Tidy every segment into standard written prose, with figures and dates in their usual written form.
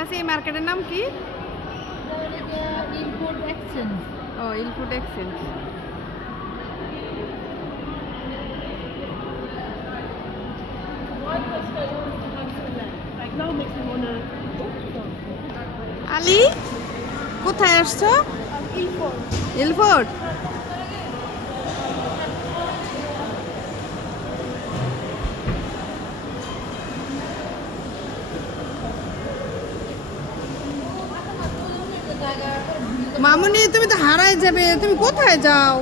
চাচি এই মার্কেটের নাম কি? Input exchange. ও ইনপুট এক্সচেঞ্জ। আলি কোথায় আসছো? ইলফোর্ড। মামুনি তুমি তো হারাই যাবে, তুমি কোথায় যাও?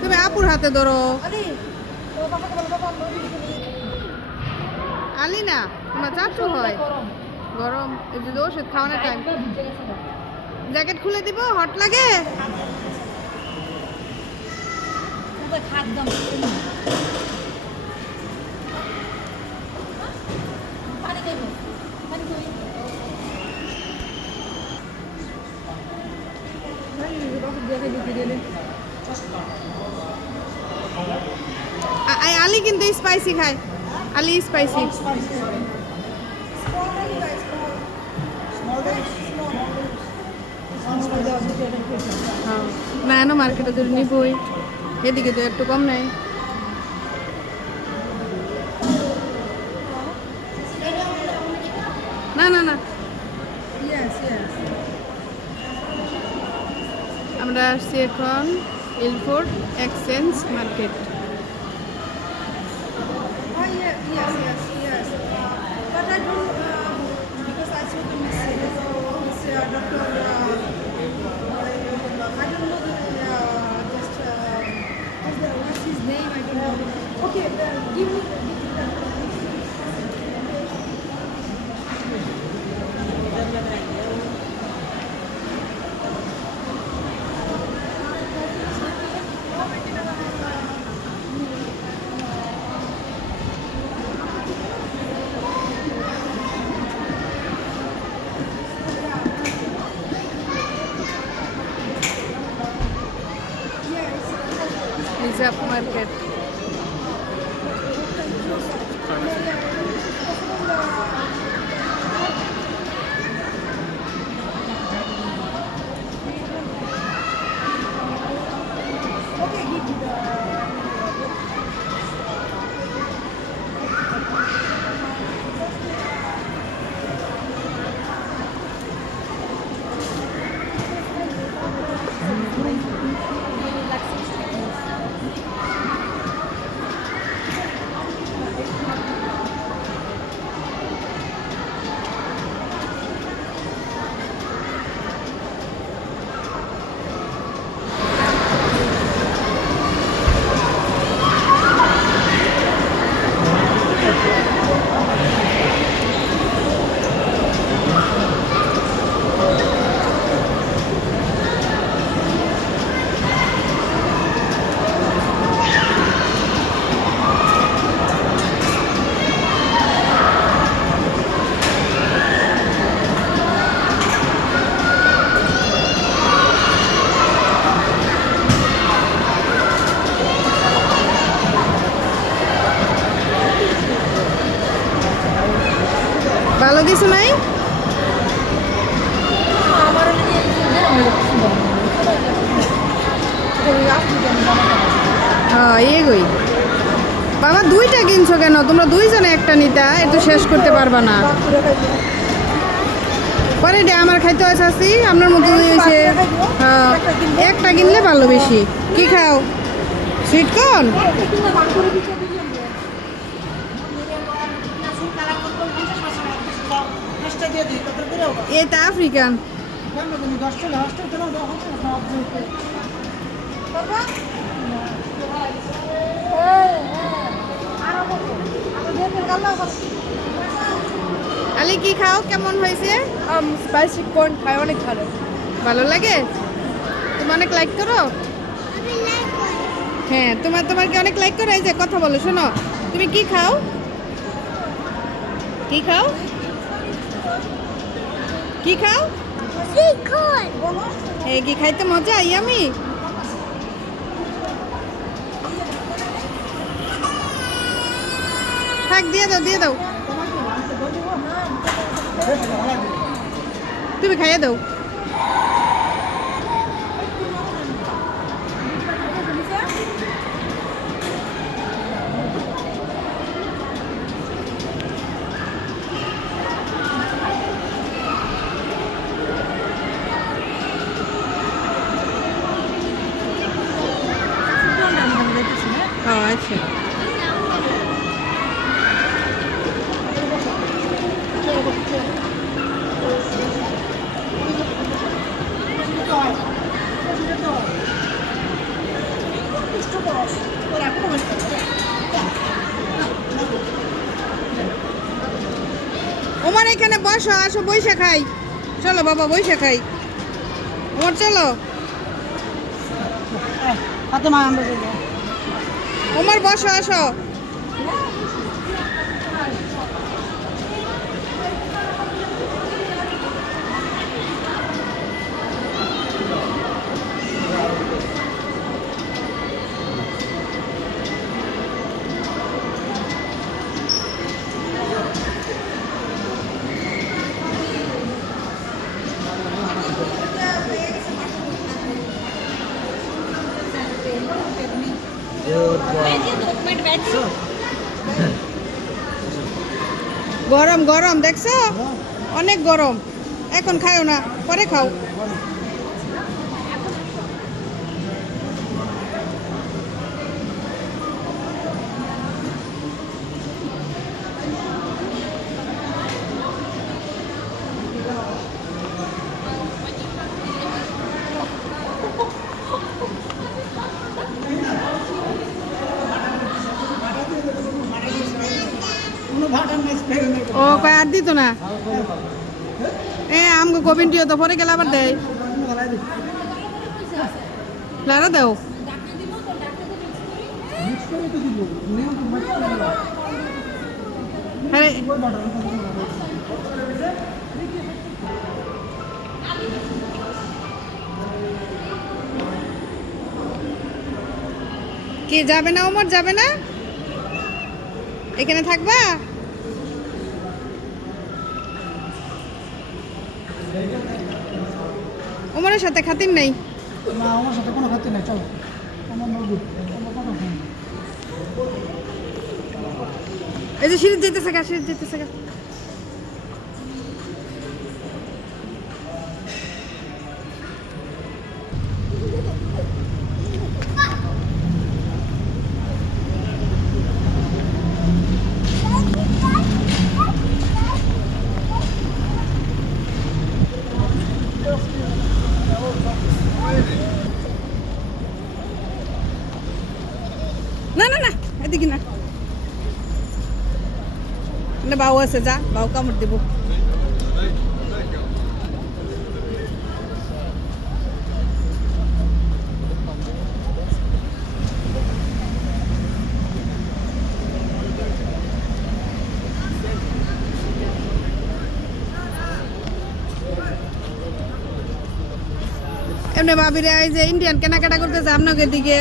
তুমি আপুর হাতে ধরো। আলি না তোমার চাচু হয়। গরম এই যে ওষুধ খাওয়ানোর টাইম। জ্যাকেট খুলে দিব, হট লাগে। আলি কিন্তু স্পাইসি খায়। আলি স্পাইসি। না না মার্কেটে ধরে নিবই, এদিকে তো একটু কম নাই। না না না আমরা আসছি এখন Ilford exchange market. Hijab market. ভালো কিছু নাই? হ্যাঁ এগোই বাবা। দুইটা কিনছো কেন? তোমরা দুইজনে একটা নিতা, একটু শেষ করতে পারবা না। পরে ডে আমার খাইতে হয় চাচি, আপনার মতো হয়েছে। হ্যাঁ একটা কিনলে ভালো বেশি। কি খাও? সুইটকর্ন? এটা আফ্রিকান। আলি কি খাও? কেমন হয়েছে? স্পাইসি কর্ন খাই, অনেক ভালো। ভালো লাগে? তুমি অনেক লাইক করো? হ্যাঁ তোমার কি অনেক লাইক করো? এই যে কথা বলো, শোনো। তুমি কি খাও? কি খাও? কি খাও? এই কি খাইতে মজা? ইয়ামি। থাক দিয়ে দাও, দিয়ে দাও। তুমি খাইয়ে দাও। হ্যাঁ আচ্ছা। ওমার এখানে বসো, আসো বৈশা খাই। চলো বাবা বৈশা খাই। ওমার চলো। ওমার বসো, আসো। গরম গরম দেখছো, অনেক গরম। এখন খাও না, পরে খাও। ও কয় আর দিত না। আমগো গোবিন্দিও তো পরে গেলে আবার দেয়। লারা দাও। হ্যাঁ কি যাবে না? ওমর যাবে না? এখানে থাকবা? ওমরের সাথে খাতির নেই? না, আমার সাথে কোনো খাতির নেই। চলো, আমার নবুদ, আমার কথা শুন। এই যে সিঁড়ি যেতেছে গা, সিঁড়ি যেতেছে গা। না না না, এদিকে না। বাউ আছে, যা, বাউ কামড় দেব। এমনি ভাবিরা এই যে ইন্ডিয়ান কেনাকাটা করতেছে আপনাকে দিকে।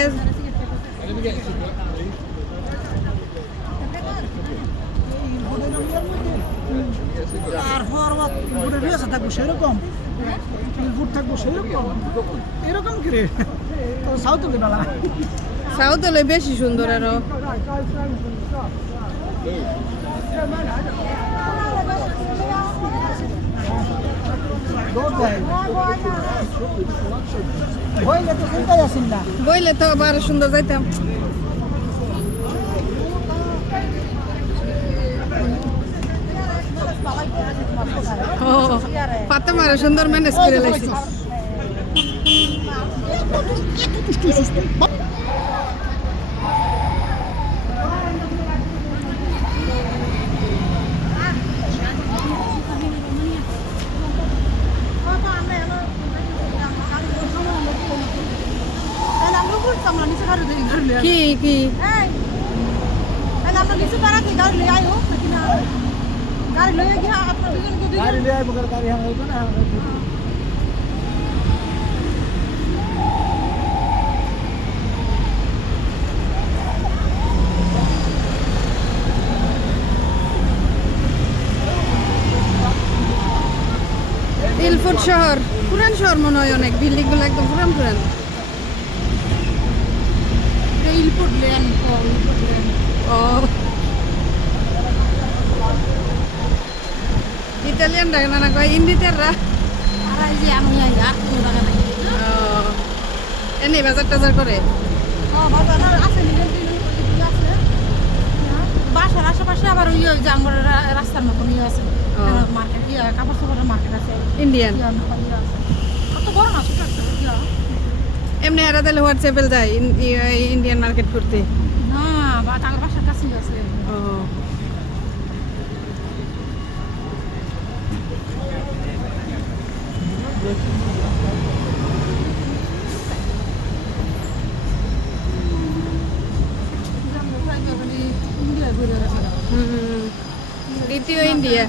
থাকবো সেরকম, থাকবো সেরকম, এরকম কি রে? সাউথ বেলা সাউথ হলে বেশি সুন্দর আরো। বইলে তো আবার সুন্দর যাইতাম। ও ফাতেমারে সুন্দর ম্যানেজ করে লাইছি। কি কি ইলফ ইলফুট শহর পুরান শহর মনে হয় অনেক বিল্ডিং গুলো একদম পুরান পুরান ইলপুট লেন ও ইতালিয়ান ডাক না কয় হিন্দিতেরা আর এই যে আমি আর কোনো টাকা নাই এনে বাজার টাজার করে বাজার আছে আছে বাসার আশেপাশে আবার ওই জাঙ্গরের রাস্তার মতন ইয়ে আছে মার্কেট ইয়ে কাপড় সাপড়ের মার্কেট আছে ইন্ডিয়ান কত বড় না ছোট একটা ইয়ে এমনি এরা তাহলে হোয়াটসঅ্যাপে যায় ইন্ডিয়ান মার্কেট করতে না বা তার বাসার কাছেই আছে ও ইন্ডিয়া ঘুরে গেছে দ্বিতীয় ইন্ডিয়া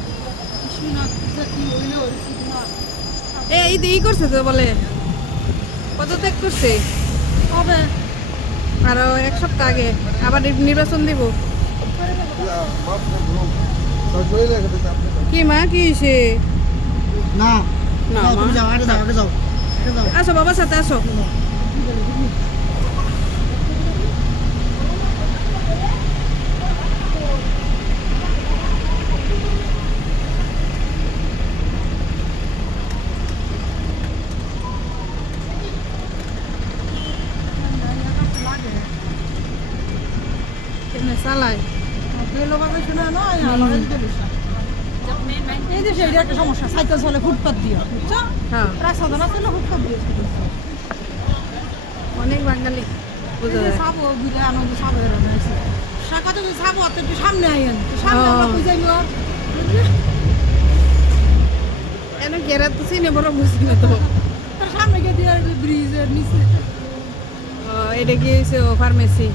এই করছে তো বলে পদত্যাগ করছে কবে আরো এক সপ্তাহ আগে আবার নির্বাচন দিব কি মা কি হয়েছে না না মা তুমি যাও আগে যাও আগে যাও আগে যাও আসো বাবার সাথে আসো কেমনে চালায় বেলো বাজার শুনে না এই দেশে এটা একটা সমস্যা সাইকেল চলে ফুটপাত দিয়ে বুঝছো হ্যাঁ রাস্তা না চলে ফুটপাত দিয়ে অনেক বাঙালি বোঝা যায় সাবো বুঝে আনন্দ সাবো এরকম হয়েছে শাখা তুমি সাবো অত একটু সামনে আইন সামনে আমরা বুঝাইব এনে গেরা তো চিনে বড় বুঝি না তো তার সামনে গিয়ে দিয়ে ব্রিজের নিচে এটা কি হয়েছে ও ফার্মেসি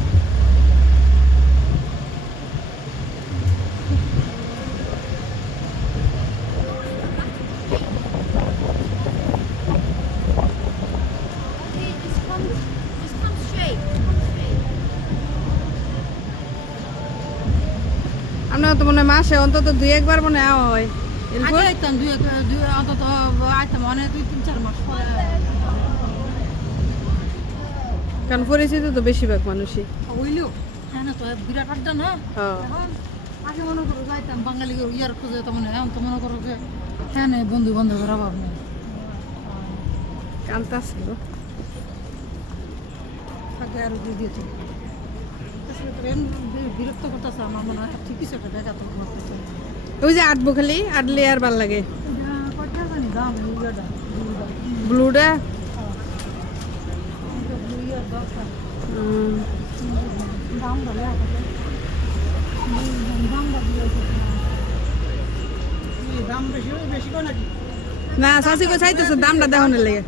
আমরা তো মনে হয় মাসে অন্তত 2-1 বার মনে হয় আগে আইতাম দুই অন্তত আইতাম অনেক 2-3-4 মাস পরে কারণ পরিচিত তো বেশিরভাগ মানুষই হইলেও হ্যাঁ না তো বিরাট আড্ডা না হ্যাঁ এখন আগে মনে করো যাইতাম বাঙালি ইয়ার খুঁজে তো মনে এখন তো মনে করো যে হ্যাঁ নেই বন্ধু বান্ধবের অভাব নেই কান্তা ছিল থাকে আরো দিয়ে দিয়েছে বিরক্ত করতেছে আমার মনে হয় ঠিকই সেটা দেখা তো করতেছে ওই যে আটবো খালি আটলে আর ভাল লাগে কয়টা জানি দাম ইয়েটা ব্লুটা ইয়ার দরকার দাম বলে দাম বেশি বেশি করে নাকি না শাশি কো চাইতেছে দামটা দেখানোর লেগে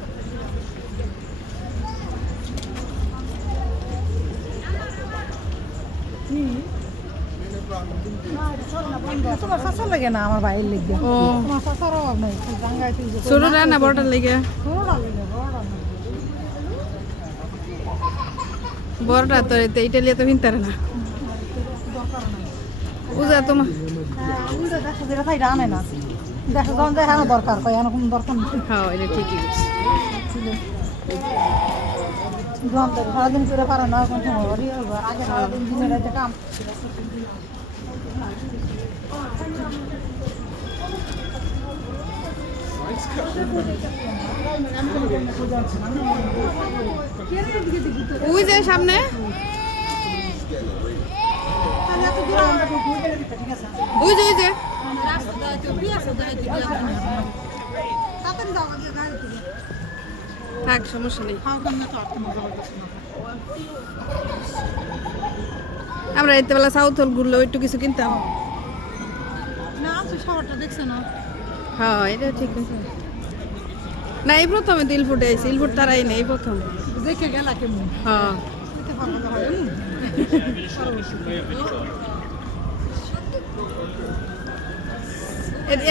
তোমার শাশুর লাগে না আমার বাইরের লেগে ও তোমার শাশুর অভাব নাই জাঙ্গাইতে ছোটটা না বড়টার লেগে বড়টা তো এইটা লিয়ে তো কিনতে না বুঝা তোমার দেখো যেটা তাই আনে না দেখো যখন দেখানো দরকার কয় এখন কোনো দরকার নেই হ্যাঁ এটা ঠিকই বলছি সারাদিন করে পারে না আগে সারাদিন দিনের রাতে কাম ওই যে সামনে ওই যে থাক সমস্যা নেই আমরা এতে বেলা সাউথ হল ঘুরলো একটু কিছু কিনতাম না শহরটা দেখছে না হ্যাঁ এটা ঠিক আছে না এই প্রথমে তো ইলফুটে আইসি ইলফুট তারাই নেই এই প্রথম দেখে গেলা কেমন হ্যাঁ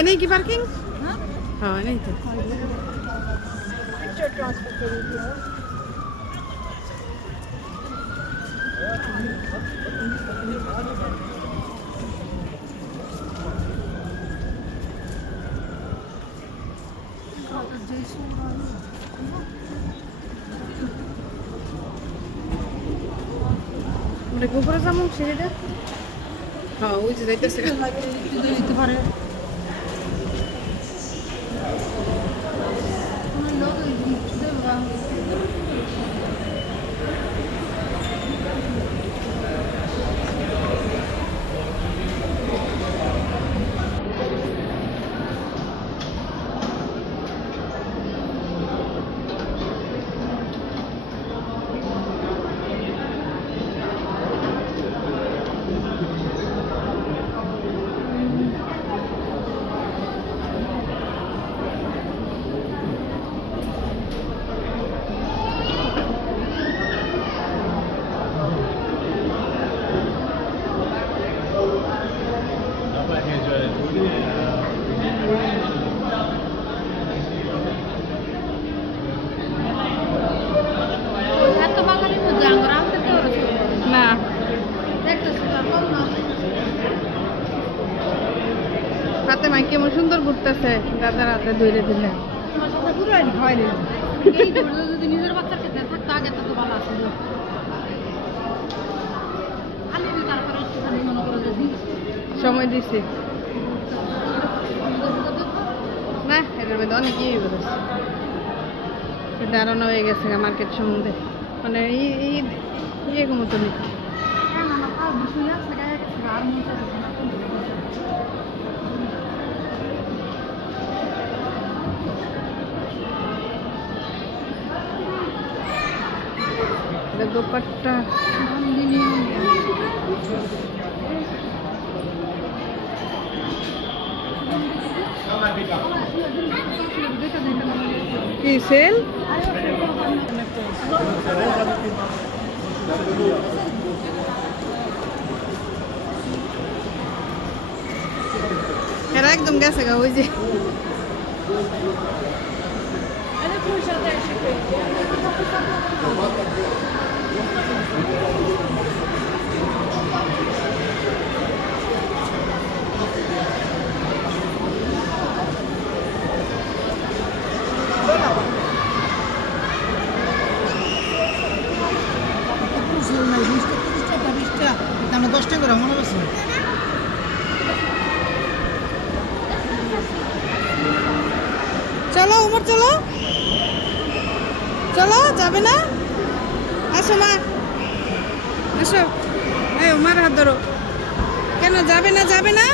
এনেই কি পার্কিং হ্যাঁ এনেই তো আমরা কি উপরে যাবো সিঁড়িটা? হ্যাঁ ওই যে যাইতেছে। দিতে পারে এত বাঙালির মধ্যে আমরা আনতে তো না দেখতেছি কম না হাতে মাই কেমন সুন্দর ঘুরতেছে দাদার হাতে ধরে দিলে। হয়নি এই ধৈর্য যদি নিজের বাচ্চার ক্ষেত্রে থাকতো আগে তো ভালো আছিল আমি তারপরে একটুখানি মনে করো যে সময় দিছি না এটার মধ্যে অনেক ইয়ে করেছে, ধারণা হয়ে গেছে মার্কেট সম্বন্ধে, মানে ইয়ে মতো নেই। দোপাট্টা কি সেল? এরা একদম গেছে গা ওই যে আমরা 10 টাকা করে মনে আছে। চলো উমর চলো চলো, যাবে না? আসো মা আসো, এই উমার হাত ধরো। কেন যাবে না? যাবে না?